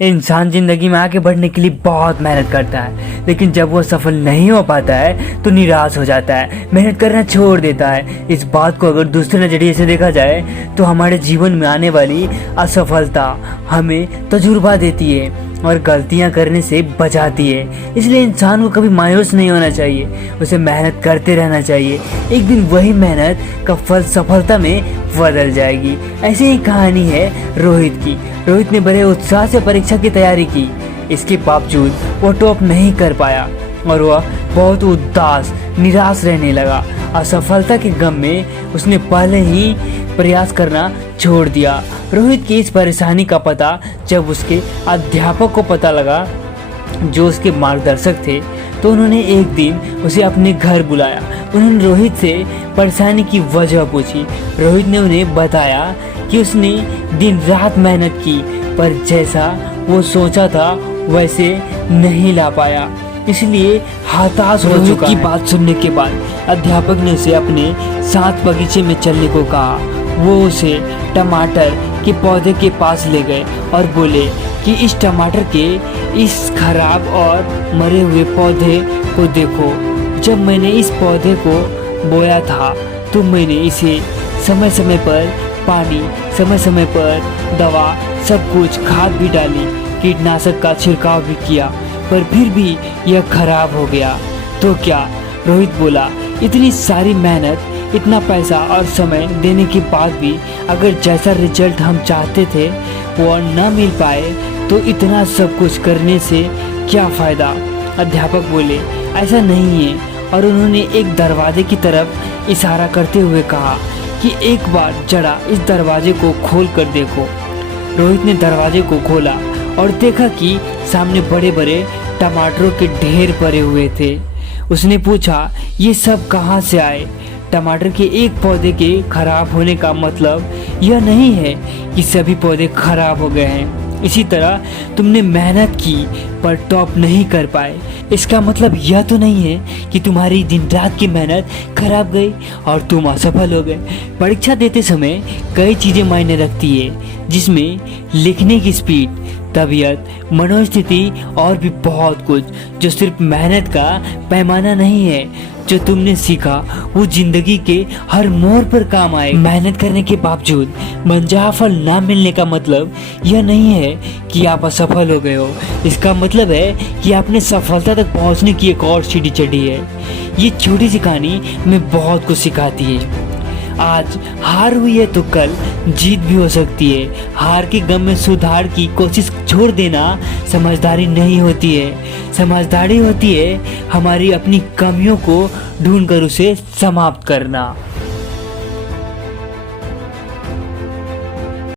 इंसान ज़िंदगी में आगे बढ़ने के लिए बहुत मेहनत करता है, लेकिन जब वो सफल नहीं हो पाता है तो निराश हो जाता है, मेहनत करना छोड़ देता है। इस बात को अगर दूसरे नज़रिए से देखा जाए तो हमारे जीवन में आने वाली असफलता हमें तजुर्बा देती है और गलतियां करने से बचाती है। इसलिए इंसान को कभी मायूस नहीं होना चाहिए, उसे मेहनत करते रहना चाहिए। एक दिन वही मेहनत का फल सफलता में बदल जाएगी। ऐसी ही कहानी है रोहित की। रोहित ने बड़े उत्साह से परीक्षा की तैयारी की, इसके बावजूद वो टॉप नहीं कर पाया और वह बहुत उदास निराश रहने लगा। असफलता के गम में उसने पहले ही प्रयास करना छोड़ दिया। रोहित की इस परेशानी का पता जब उसके अध्यापक को पता लगा, जो उसके मार्गदर्शक थे, तो उन्होंने एक दिन उसे अपने घर बुलाया। उन्होंने रोहित से परेशानी की वजह पूछी। रोहित ने उन्हें बताया कि उसने दिन रात मेहनत की, पर जैसा वो सोचा था वैसे नहीं ला पाया, इसलिए हताश हो चुका है। की बात सुनने के बाद अध्यापक ने उसे अपने साथ बगीचे में चलने को कहा। वो उसे टमाटर के पौधे के पास ले गए और बोले कि इस टमाटर के इस खराब और मरे हुए पौधे को देखो। जब मैंने इस पौधे को बोया था तो मैंने इसे समय समय पर पानी, समय समय पर दवा, सब कुछ खाद भी डाली, कीटनाशक का छिड़काव भी किया, पर फिर भी यह खराब हो गया। तो क्या? रोहित बोला, इतनी सारी मेहनत, इतना पैसा और समय देने के बाद भी अगर जैसा रिजल्ट हम चाहते थे वो न मिल पाए तो इतना सब कुछ करने से क्या फ़ायदा? अध्यापक बोले, ऐसा नहीं है, और उन्होंने एक दरवाजे की तरफ इशारा करते हुए कहा कि एक बार जरा इस दरवाजे को खोल कर देखो। रोहित ने दरवाजे को खोला और देखा कि सामने बड़े बड़े टमाटरों के ढेर पड़े हुए थे। उसने पूछा, ये सब कहाँ से आए? टमाटर के एक पौधे के खराब होने का मतलब यह नहीं है कि सभी पौधे खराब हो गए हैं। इसी तरह तुमने मेहनत की पर टॉप नहीं कर पाए, इसका मतलब यह तो नहीं है कि तुम्हारी दिन रात की मेहनत खराब गई और तुम असफल हो गए। परीक्षा देते समय कई चीज़ें मायने रखती है, जिसमें लिखने की स्पीड, तबीयत, मनोस्थिति और भी बहुत कुछ, जो सिर्फ मेहनत का पैमाना नहीं है। जो तुमने सीखा वो जिंदगी के हर मोड़ पर काम आए। मेहनत करने के बावजूद मनचाहा फल ना मिलने का मतलब यह नहीं है कि आप असफल हो गए हो, इसका मतलब है कि आपने सफलता तक पहुंचने की एक और सीढ़ी चढ़ी है। ये छोटी सी कहानी हमें बहुत कुछ सिखाती है। आज हार हुई है तो कल जीत भी हो सकती है। हार के गम में सुधार की कोशिश छोड़ देना समझदारी नहीं होती है। समझदारी होती है हमारी अपनी कमियों को ढूंढकर उसे समाप्त करना।